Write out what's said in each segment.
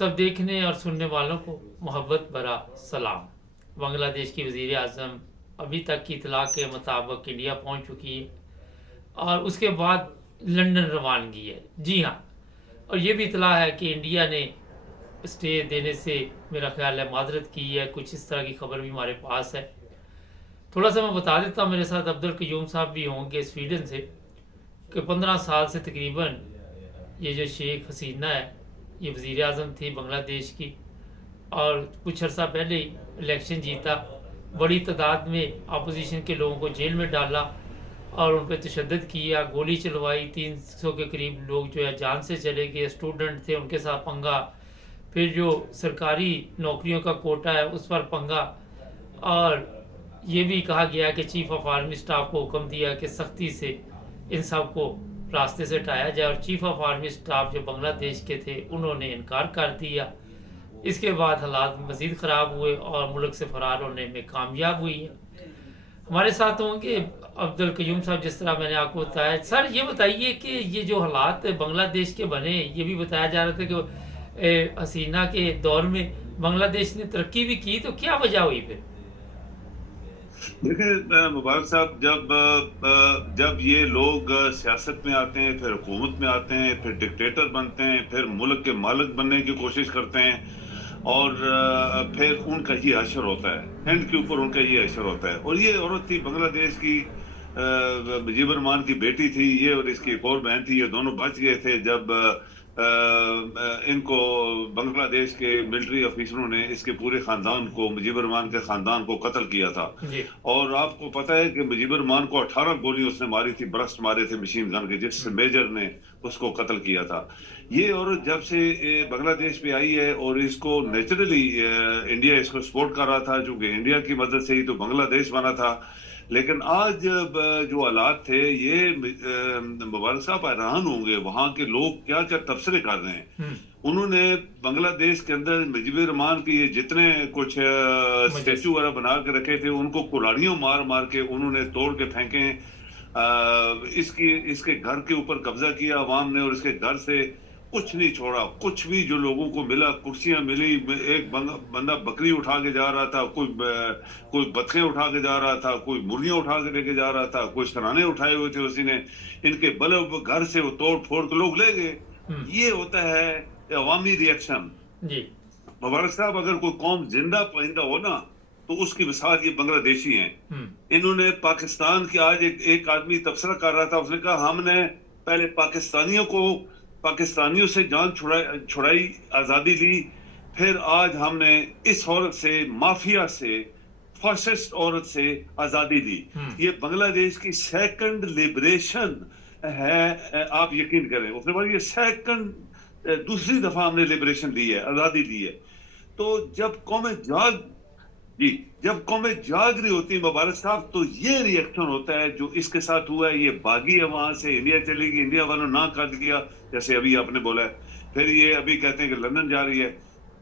सब देखने और सुनने वालों को मोहब्बत भरा सलाम। बांग्लादेश की वज़ीर आज़म अभी तक की इतला के मुताबिक इंडिया पहुंच चुकी है और उसके बाद लंदन रवानगी है। जी हाँ, और ये भी इतला है कि इंडिया ने स्टे देने से मेरा ख्याल है माजरत की है, कुछ इस तरह की खबर भी हमारे पास है। थोड़ा सा मैं बता देता हूँ, मेरे साथ अब्दुल कयूम साहब भी होंगे स्वीडन से, कि 15 साल से तकरीबन ये जो शेख हसीना है ये वज़ीर आज़म थी बांग्लादेश की, और कुछ अर्सा पहले ही इलेक्शन जीता, बड़ी तादाद में अपोजिशन के लोगों को जेल में डाला और उन पर तशद्दुद किया, गोली चलवाई, 300 के करीब लोग जो है जान से चले गए, स्टूडेंट थे उनके साथ पंगा, फिर जो सरकारी नौकरियों का कोटा है उस पर पंगा, और ये भी कहा गया कि चीफ ऑफ आर्मी स्टाफ को हुक्म दिया कि सख्ती से इन सब को रास्ते से हटाया जाए, और चीफ ऑफ आर्मी स्टाफ जो बांग्लादेश के थे उन्होंने इनकार कर दिया। इसके बाद हालात मज़ीद ख़राब हुए और मुल्क से फ़रार होने में कामयाब हुई है। हमारे साथ होंगे अब्दुल कयूम साहब, जिस तरह मैंने आपको बताया। सर ये बताइए कि ये जो हालात बांग्लादेश के बने, ये भी बताया जा रहा था कि हसीना के दौर में बांग्लादेश ने तरक्की भी की, तो क्या वजह हुई फिर? देखिए मुबारक साहब, जब ये लोग सियासत में आते हैं, फिर हुकूमत में आते हैं, फिर डिक्टेटर बनते हैं, फिर मुल्क के मालिक बनने की कोशिश करते हैं, और फिर उनका ये असर होता है, हैंड के ऊपर उनका ये असर होता है। और ये औरत थी बांग्लादेश की, मुजीबर रहमान की बेटी थी ये, और इसकी एक और बहन थी। ये दोनों बच गए थे जब इनको बांग्लादेश के मिलिट्री ऑफिसरों ने इसके पूरे खानदान को, मुजीबर रहमान के खानदान को कत्ल किया था। और आपको पता है कि मुजीबर रहमान को 18 गोली उसने मारी थी, ब्रस्ट मारे थे मशीन गन के, जिस मेजर ने उसको कत्ल किया था। ये औरत जब से बांग्लादेश पे आई है, और इसको नेचुरली इंडिया इसको सपोर्ट कर रहा था, चूंकि इंडिया की मदद से ही तो बांग्लादेश बना था। लेकिन आज जो हालात थे, ये मुबारक साहब हैरान होंगे वहां के लोग क्या क्या तबसरे कर रहे हैं। उन्होंने बांग्लादेश के अंदर मुजीबर रहमान के ये जितने कुछ स्टेचू वगैरह बना के रखे थे, उनको कुल्हाड़ियों मार मार के उन्होंने तोड़ के फेंके। इसके घर के ऊपर कब्जा किया अवाम ने, और इसके घर से कुछ नहीं छोड़ा, कुछ भी जो लोगों को मिला, कुर्सियां मिली, एक बंदा बकरी उठा के जा रहा था, कोई बतखें उठा के जा रहा था, कोई मुर्गियां उठा के लेके जा रहा था, कोई सराने उठाए हुए थे उसी ने, इनके बल्ब घर से वो तोड़ फोड़ के लोग ले गए। ये होता है अवामी रिएक्शन। मुबारक साहब, अगर कोई कौम जिंदा पाइंदा हो ना, तो उसकी मिसाल ये बांग्लादेशी हैं। इन्होंने पाकिस्तान की, आज एक आदमी तबसरा कर रहा था, उसने कहा हमने पहले पाकिस्तानियों से जान छुड़ाई, आजादी ली, फिर आज हमने इस औरत से, माफिया से, फासिस्ट औरत से आजादी दी। ये बांग्लादेश की सेकंड लिबरेशन है, आप यकीन करें। उसने बोला ये सेकंड, दूसरी दफा हमने लिबरेशन ली है, आजादी दी है। तो जब कौमें जाग रही होती है मुबारक साहब, तो ये रिएक्शन होता है जो इसके साथ हुआ है। ये भागी है वहां से, इंडिया चलेगी, इंडिया वालों ना कर दिया, जैसे अभी आपने बोला है। फिर ये अभी कहते हैं कि लंदन जा रही है।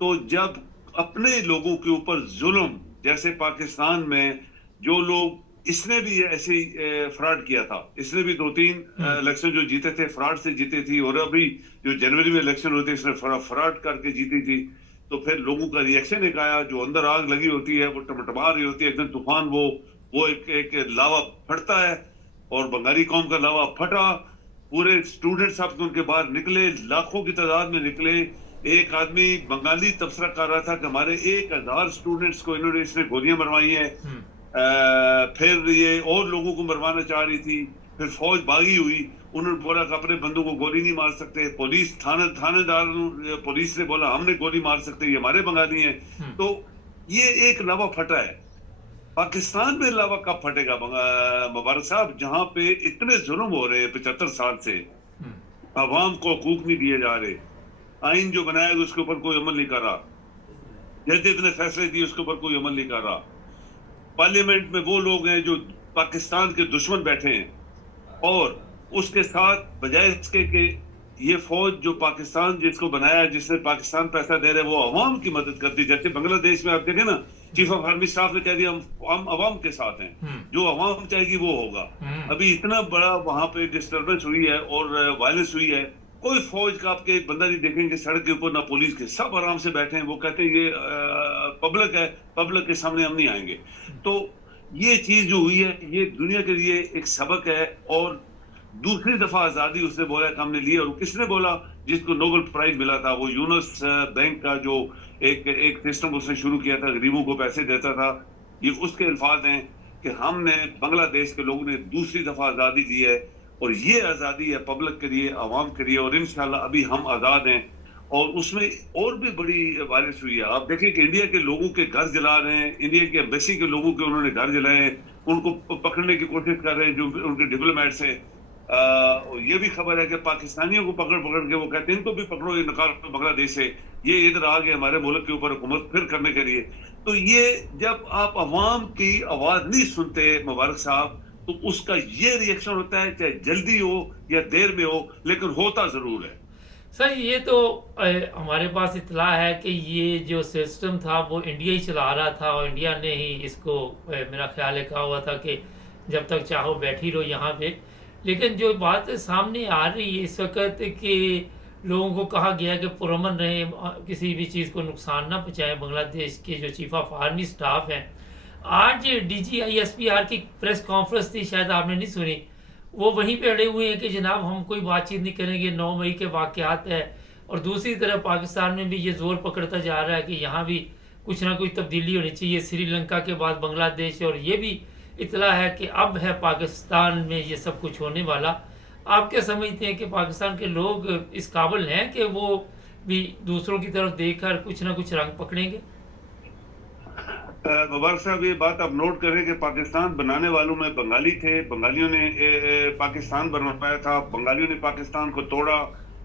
तो जब अपने लोगों के ऊपर जुल्म, जैसे पाकिस्तान में जो लोग, इसने भी ऐसे ही फ्रॉड किया था, इसने भी 2-3 इलेक्शन जो जीते थे फ्रॉड से जीते थी, और अभी जो जनवरी में इलेक्शन होते इसने फ्रॉड करके जीती थी। तो फिर लोगों का रिएक्शन एक आया, जो अंदर आग लगी होती है वो टमटमा रही होती है, एकदम तूफान, वो एक लावा फटता है, और बंगाली कौम का लावा फटा। पूरे स्टूडेंट सब उनके बाहर निकले, लाखों की तादाद में निकले। एक आदमी बंगाली तबसरा कर रहा था कि हमारे 1000 स्टूडेंट्स को इसने गोलियां मरवाई हैं। फिर ये और लोगों को मरवाना चाह रही थी, फिर फौज भागी हुई। उन्होंने बोला कि अपने बंदों को गोली नहीं मार सकते। पुलिस थानेदार पुलिस ने बोला हमने गोली मार सकते, ये हमारे बंगाली हैं। तो ये एक लावा फटा है। पाकिस्तान में लावा कब फटेगा मुबारक साहब, जहां पे इतने जुल्म हो रहे हैं 75 साल से, अवाम को हकूक नहीं दिए जा रहे, आइन जो बनाया उसके ऊपर कोई अमल नहीं कर रहा, जैसे इतने फैसले दिए उसके ऊपर कोई अमल नहीं कर रहा। पार्लियामेंट में वो लोग हैं जो पाकिस्तान के दुश्मन बैठे हैं, और उसके साथ बजाय इसके कि ये फौज जो पाकिस्तान जिसको बनाया, जिसने पाकिस्तान पैसा दे रहे, वो अवाम की मदद करती। जैसे बांग्लादेश में आप देखें ना, चीफ ऑफ आर्मी स्टाफ ने कह दिया हम अवाम के साथ हैं, जो अवाम चाहेगी वो होगा। अभी इतना बड़ा वहां पे डिस्टर्बेंस हुई है और वायलेंस हुई है, कोई फौज का आपके एक बंदा नहीं देखेंगे सड़क के ऊपर, ना पुलिस के, सब आराम से बैठे हैं। वो कहते हैं ये पब्लिक है, पब्लिक के सामने हम नहीं आएंगे। तो ये चीज जो हुई है ये दुनिया के लिए एक सबक है। और दूसरी दफा आजादी उसने बोला कि हमने ली, और किसने बोला? जिसको नोबेल प्राइज मिला था, वो यूनस बैंक का जो एक सिस्टम उसने शुरू किया था, गरीबों को पैसे देता था। ये उसके अल्फाज हैं कि हमने, बांग्लादेश के लोगों ने दूसरी दफा आजादी दी है, और ये आजादी है पब्लिक के लिए, आवाम के लिए, और इंशाल्लाह अभी हम आजाद हैं। और उसमें और भी बड़ी बारिश हुई है। आप देखिए कि इंडिया के लोगों के घर जला रहे हैं, इंडिया की एम्बेसी के लोगों के उन्होंने घर जलाए हैं, उनको पकड़ने की कोशिश कर रहे हैं जो उनके डिप्लोमेट्स हैं। ये भी खबर है कि पाकिस्तानियों को पकड़ पकड़ के वो कहते हैं इनको भी पकड़ो, ये निकालो बांग्लादेश से, ये इधर आ गए हमारे मुल्क के ऊपर हुकूमत फिर करने के लिए। तो ये जब आप अवाम की आवाज नहीं सुनते मुबारक साहब, तो उसका ये रिएक्शन होता है, चाहे जल्दी हो या देर में हो, लेकिन होता जरूर है। सर ये तो हमारे पास इतला है कि ये जो सिस्टम था वो इंडिया ही चला रहा था, और इंडिया ने ही इसको मेरा ख्याल है कहा हुआ था कि जब तक चाहो बैठी रहो यहाँ पे। लेकिन जो बात सामने आ रही है इस वक्त कि लोगों को कहा गया कि पुरअमन रहे, किसी भी चीज़ को नुकसान ना पहुँचाएं। बांग्लादेश के जो चीफ ऑफ आर्मी स्टाफ हैं, आज DGISPR की प्रेस कॉन्फ्रेंस थी, शायद आपने नहीं सुनी, वो वहीं पे अड़े हुए हैं कि जनाब हम कोई बातचीत नहीं करेंगे, 9 मई के वाक़यात है। और दूसरी तरफ पाकिस्तान में भी ये जोर पकड़ता जा रहा है कि यहाँ भी कुछ ना कुछ तब्दीली होनी चाहिए। श्रीलंका के बाद बांग्लादेश, और ये भी इतला है कि अब है पाकिस्तान में ये सब कुछ होने वाला। आप क्या समझते हैं कि पाकिस्तान के लोग इस काबिल हैं कि वो भी दूसरों की तरफ देखकर कुछ ना कुछ रंग पकड़ेंगे? मुबारक साहब, ये बात आप नोट करें कि पाकिस्तान बनाने वालों में बंगाली थे, बंगालियों ने पाकिस्तान बनवाया था, बंगालियों ने पाकिस्तान को तोड़ा,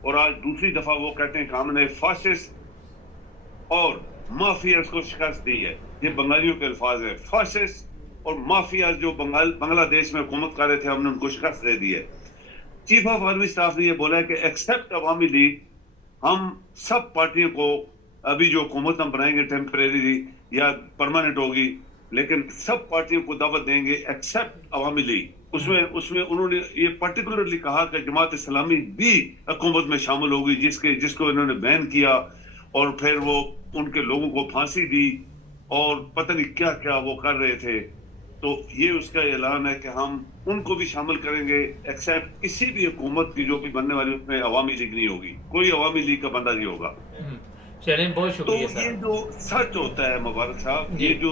और आज दूसरी दफा वो कहते हैं कि हमने फासिस्ट और माफियाज को शिकस्त दी है। ये बंगालियों के अल्फाज है, फासिस्ट और माफियाज जो बांग्लादेश में हुकूमत कर रहे थे, हमने उनको शिकस्त दे दी है। चीफ ऑफ आर्मी स्टाफ ने यह बोला है कि एक्सेप्ट अवामी लीग, हम सब पार्टियों को, अभी जो हुकूमत हम बनाएंगे टेम्परेरी या परमानेंट होगी, लेकिन सब पार्टियों को दावत देंगे एक्सेप्ट अवामी लीग। उसमें उन्होंने ये पर्टिकुलरली कहा कि जमात इस्लामी भी हुकूमत में शामिल होगी, जिसको इन्होंने बैन किया, और फिर वो उनके लोगों को फांसी दी, और पता नहीं क्या क्या वो कर रहे थे। तो ये उसका ऐलान है कि हम उनको भी शामिल करेंगे, एक्सेप्ट किसी भी हुकूमत की जो भी बनने वाली उसमें अवामी लीग नहीं होगी, कोई अवामी लीग का बंदा नहीं होगा। चलिए, बहुत शुक्रिया। तो ये जो सच होता है मुबारक साहब, ये जो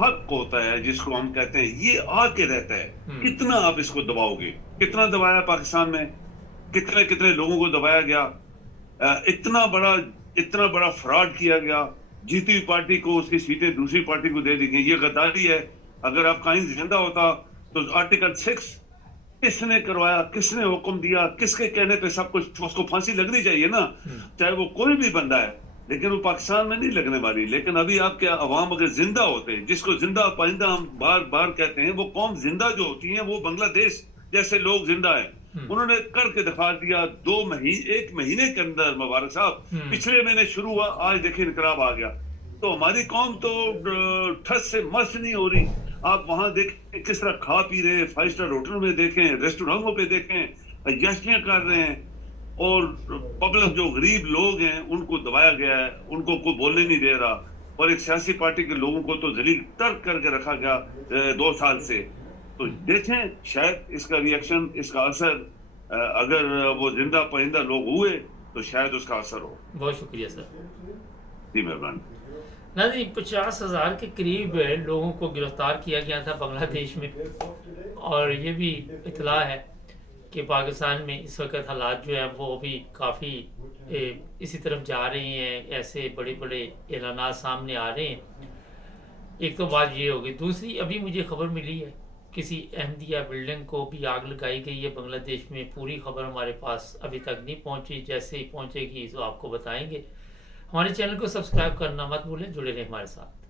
हक होता है जिसको हम कहते हैं, ये आके रहता है। कितना आप इसको दबाओगे? कितना दबाया पाकिस्तान में, कितने कितने लोगों को दबाया गया, इतना बड़ा फ्रॉड किया गया। जीती हुई पार्टी को उसकी सीटें दूसरी पार्टी को दे दी गई, ये गद्दारी है। अगर आपका आइन जिंदा होता तो आर्टिकल 6 किसने करवाया, किसने हुक्म दिया, किसके कहने पे सब कुछ, उसको फांसी लगनी चाहिए ना, चाहे वो कोई भी बंदा है। लेकिन वो पाकिस्तान में नहीं लगने वाली। लेकिन अभी आपके अवाम अगर जिंदा होते, जिसको जिंदा पाइंदा हम बार बार कहते हैं, वो कौम जिंदा जो होती है वो बांग्लादेश जैसे लोग जिंदा है। उन्होंने करके दिखा दिया 1 महीने के अंदर मुबारक साहब। पिछले महीने शुरू हुआ, आज देखिए इनकलाब आ गया। तो हमारी कौम तो ठस से मस्त नहीं हो रही। आप वहां देखें किस तरह खा पी रहे हैं, 5 स्टार होटलों में देखें, रेस्टोरेंटों पे देखें, अय्याशियां कर रहे हैं। और पब्लिक जो गरीब लोग हैं उनको दबाया गया है, उनको कोई बोलने नहीं दे रहा। और एक सियासी पार्टी के लोगों को तो जलील तर्क करके रखा गया 2 साल से। तो देखें शायद इसका रिएक्शन, इसका असर, अगर वो जिंदा पाइंदा लोग हुए तो शायद उसका असर हो। बहुत शुक्रिया सर, जी मेहरबानी। नाज़रीन, 50,000 के करीब लोगों को गिरफ्तार किया गया था बांग्लादेश में। और ये भी इतला है कि पाकिस्तान में इस वक्त हालात जो है वो भी काफ़ी इसी तरफ जा रही हैं। ऐसे बड़े बड़े ऐलानात सामने आ रहे हैं। एक तो बात ये होगी, दूसरी अभी मुझे खबर मिली है किसी अहमदिया बिल्डिंग को भी आग लगाई गई है बांग्लादेश में। पूरी खबर हमारे पास अभी तक नहीं पहुंची, जैसे ही पहुंचेगी तो आपको बताएंगे। हमारे चैनल को सब्सक्राइब करना मत भूलें, जुड़े रहें हमारे साथ।